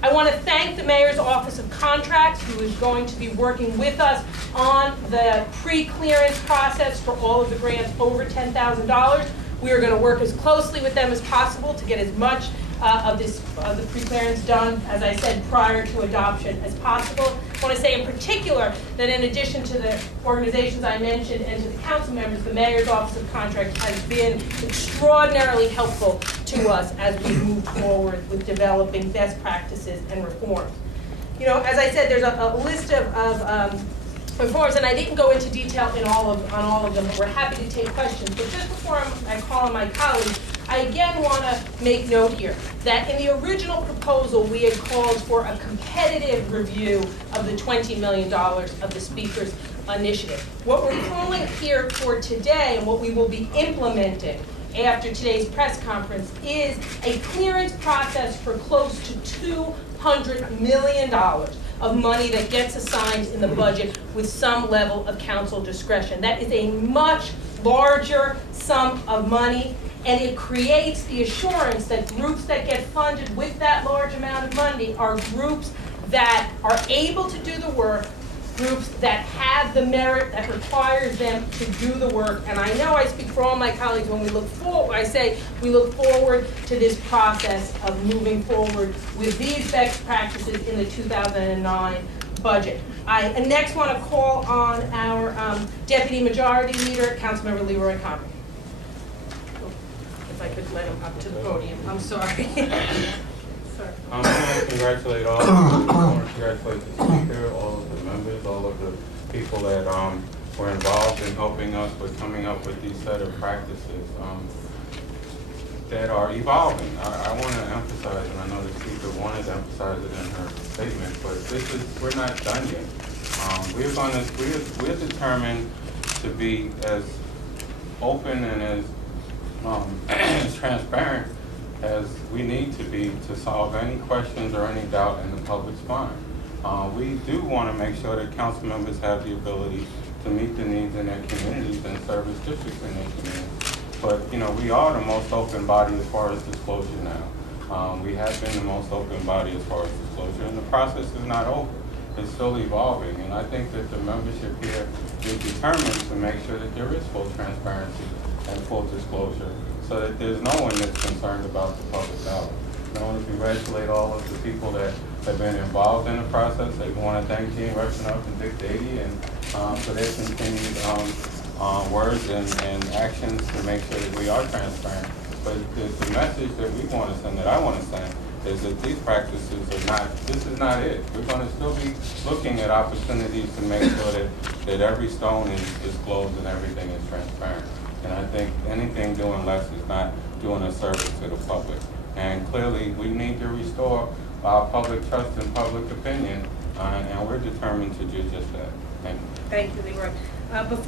I want to thank the Mayor's Office of Contracts, who is going to be working with us on the pre-clearance process for all of the grants over $10,000. We are going to work as closely with them as possible to get as much of the pre-clearance done, as I said, prior to adoption as possible. I want to say in particular that in addition to the organizations I mentioned and to the council members, the Mayor's Office of Contracts has been extraordinarily helpful to us as we move forward with developing best practices and reforms. You know, as I said, there's a list of reforms, and I didn't go into detail on all of them, but we're happy to take questions. But just before I call on my colleagues, I again want to make note here that in the original proposal, we had called for a competitive review of the $20 million of the Speaker's initiative. What we're calling here for today and what we will be implementing after today's press conference is a clearance process for close to $200 million of money that gets assigned in the budget with some level of council discretion. That is a much larger sum of money, and it creates the assurance that groups that get funded with that large amount of money are groups that are able to do the work, groups that have the merit that requires them to do the work. And I know I speak for all my colleagues when we look forward, I say we look forward to this process of moving forward with these best practices in the 2009 budget. I next want to call on our Deputy Majority Leader, Councilmember Leroy Comrie. If I could let him up to the podium. I'm sorry. Sorry. I want to congratulate all of the Speaker, all of the members, all of the people that were involved in helping us with coming up with these set of practices that are evolving. I want to emphasize, and I know the Speaker wanted to emphasize it in her statement, but we're not done yet. We're determined to be as open and as transparent as we need to be to solve any questions or any doubt in the public's mind. We do want to make sure that council members have the ability to meet the needs in their communities and service districts in their communities. But, you know, we are the most open body as far as disclosure now. We have been the most open body as far as disclosure, and the process is not over. It's still evolving, and I think that the membership here is determined to make sure that there is full transparency and full disclosure, so that there's no one that's concerned about the public dollar. I want to congratulate all of the people that have been involved in the process. I want to thank Gene Rushinoff and Dick Dady and for their continued words and actions to make sure that we are transparent. But the message that we want to send, that I want to send, is that these practices are not, this is not it. We're going to still be looking at opportunities to make sure that every stone is disclosed and everything is transparent. And I think anything doing less is not doing a service to the public. And clearly, we need to restore our public trust and public opinion, and we're determined to do just that. Thank you. Thank you, Leroy. Before